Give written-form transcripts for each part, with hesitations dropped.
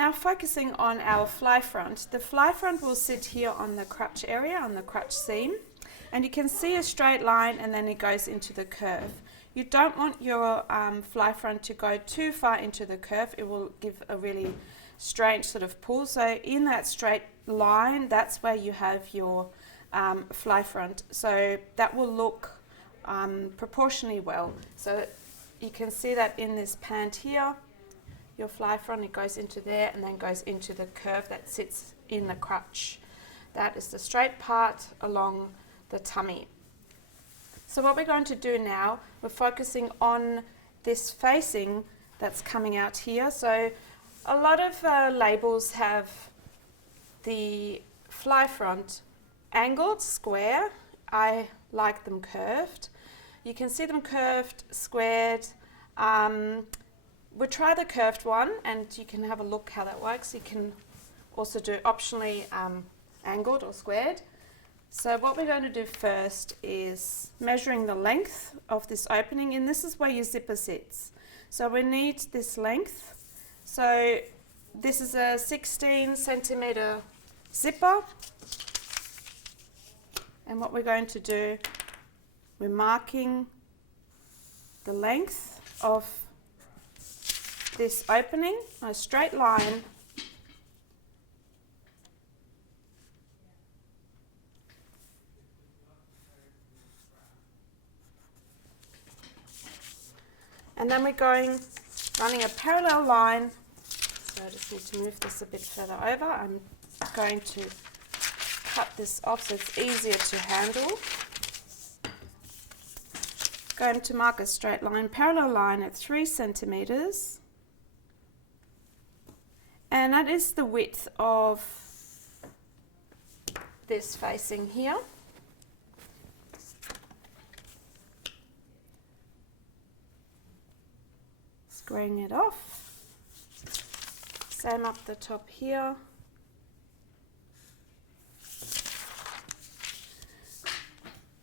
now focusing on our fly front. The fly front will sit here on the crotch area, on the crotch seam, and you can see a straight line and then it goes into the curve. You don't want your fly front to go too far into the curve. It will give a really strange sort of pull. So in that straight line, that's where you have your fly front. So that will look proportionally well. So you can see that in this pant here, your fly front, it goes into there and then goes into the curve that sits in the crotch. That is the straight part along the tummy. So what we're going to do now, we're focusing on this facing that's coming out here. So a lot of labels have the fly front angled, square. I like them curved. You can see them curved, squared. We'll try the curved one and you can have a look how that works. You can also do optionally angled or squared. So what we're going to do first is measuring the length of this opening, and this is where your zipper sits. So we need this length. So this is a 16 centimeter zipper, and what we're going to do, we're marking the length of this opening, a straight line. And then we're running a parallel line. So I just need to move this a bit further over. I'm going to cut this off so it's easier to handle. Going to mark a straight line, parallel line at 3 centimeters. And that is the width of this facing here. Squaring it off. Same up the top here.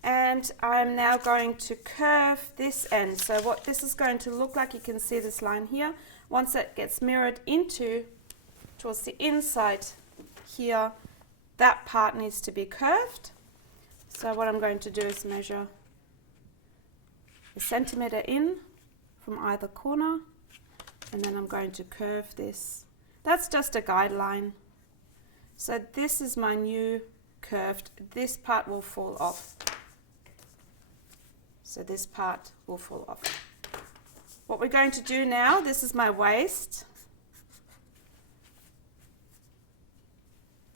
And I'm now going to curve this end. So what this is going to look like, you can see this line here. Once it gets mirrored towards the inside here, that part needs to be curved. So what I'm going to do is measure a centimeter in from either corner, and then I'm going to curve this. That's just a guideline. So this is my new curved. This part will fall off. So this part will fall off. What we're going to do now, this is my waist.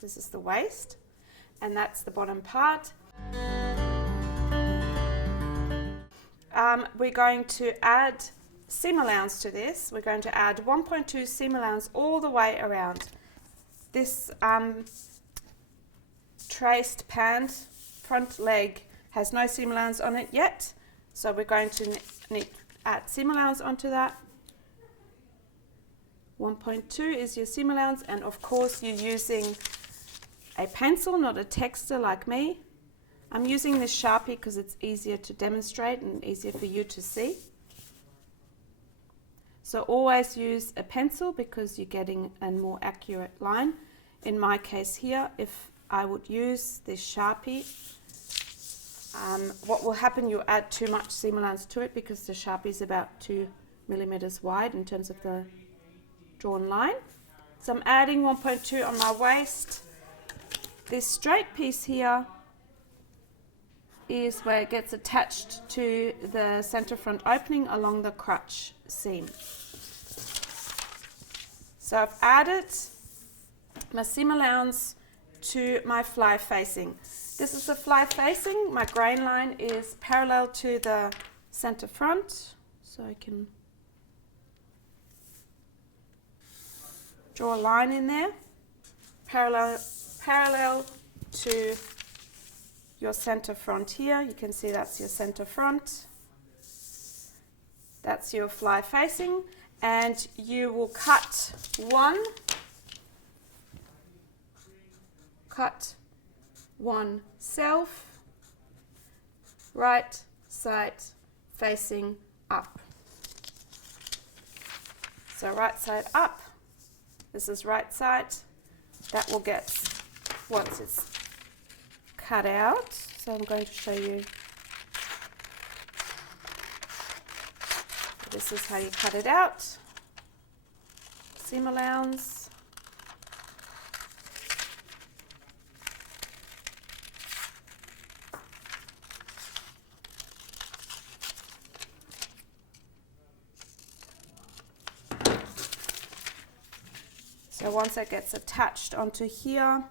This is the waist, and that's the bottom part. We're going to add seam allowance to this. We're going to add 1.2 seam allowance all the way around. This traced pant front leg has no seam allowance on it yet, so we're going to need add seam allowance onto that. 1.2 is your seam allowance, and of course you're using a pencil, not a texter like me. I'm using this Sharpie because it's easier to demonstrate and easier for you to see. So always use a pencil because you're getting a more accurate line. In my case here, if I would use this Sharpie, what will happen, you'll add too much seam allowance to it because the Sharpie is about 2 millimeters wide in terms of the drawn line. So I'm adding 1.2 on my waist. This straight piece here is where it gets attached to the center front opening along the crotch seam. So I've added my seam allowance to my fly facing. This is the fly facing. My grain line is parallel to the center front, so I can draw a line in there, parallel to your center front here. You can see that's your center front. That's your fly facing, and you will cut one self, right side facing up. So right side up, This is right side. That will get once it's cut out. So I'm going to show you. This is how you cut it out. Seam allowance. So once it gets attached onto here,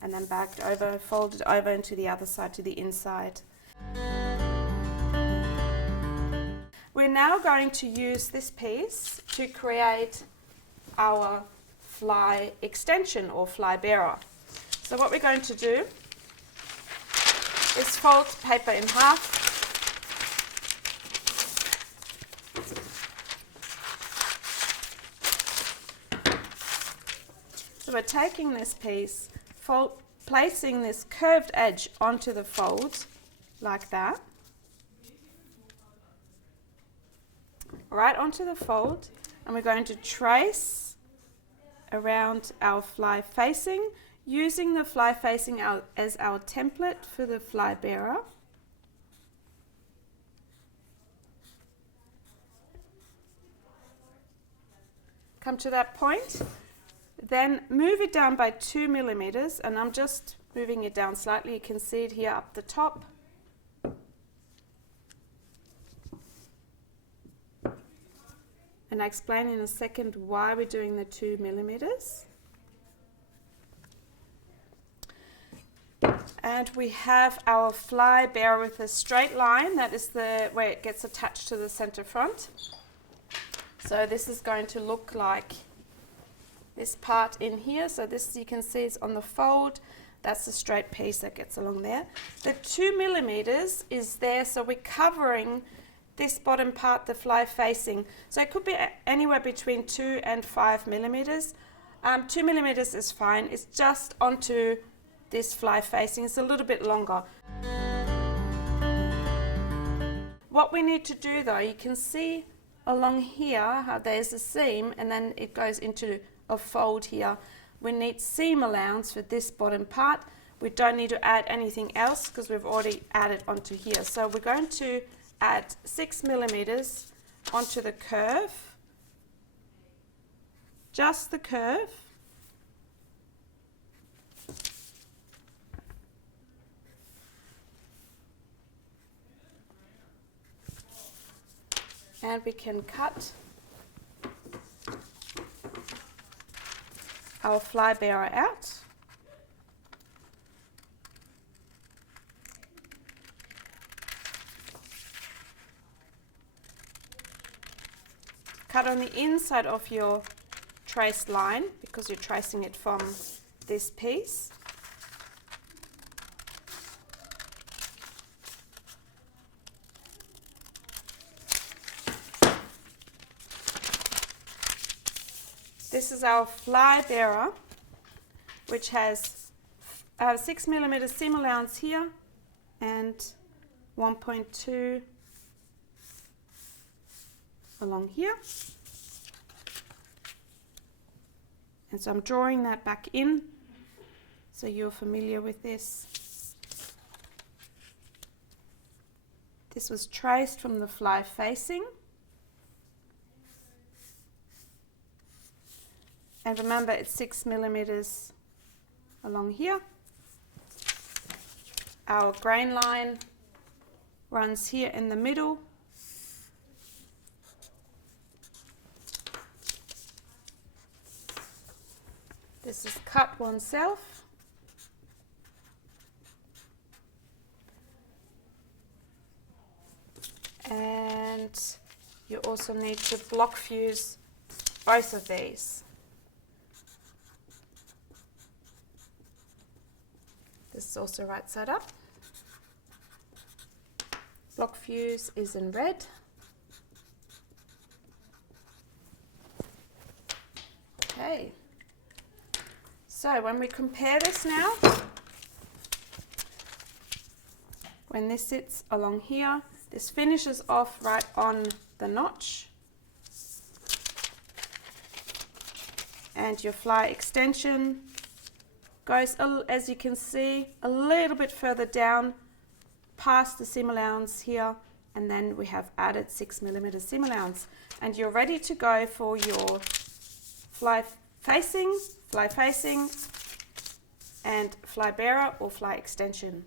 and then backed over, folded over into the other side to the inside. We're now going to use this piece to create our fly extension or fly bearer. So what we're going to do is fold paper in half. So we're taking this piece, placing this curved edge onto the fold like that, right onto the fold, and we're going to trace around our fly facing, using the fly facing as our template for the fly bearer. Come to that point. Then move it down by 2 millimeters, and I'm just moving it down slightly. You can see it here up the top. And I'll explain in a second why we're doing the 2 millimeters. And we have our fly bearer with a straight line. That is where it gets attached to the center front. So this is going to look like this part in here. So this, you can see, is on the fold. That's the straight piece that gets along there. The 2 millimeters is there, so we're covering this bottom part, the fly facing. So it could be anywhere between 2 and 5 millimeters. 2 millimeters is fine. It's just onto this fly facing. It's a little bit longer. What we need to do though, you can see along here how there's a seam and then it goes into a fold here. We need seam allowance for this bottom part. We don't need to add anything else because we've already added onto here. So we're going to add 6 millimeters onto the curve, just the curve. And we can cut our fly bearer out. Cut on the inside of your traced line because you're tracing it from this piece. This is our fly bearer, which has 6 millimeters seam allowance here and 1.2 along here. And so I'm drawing that back in so you're familiar with this. This was traced from the fly facing. And remember, it's 6 millimeters along here. Our grain line runs here in the middle. This is cut oneself. And you also need to block fuse both of these. This is also right side up. Block fuse is in red. Okay. So when we compare this now, when this sits along here, this finishes off right on the notch. and your fly extension goes, as you can see, a little bit further down past the seam allowance here, and then we have added 6mm seam allowance, and you're ready to go for your fly facing, and fly bearer or fly extension.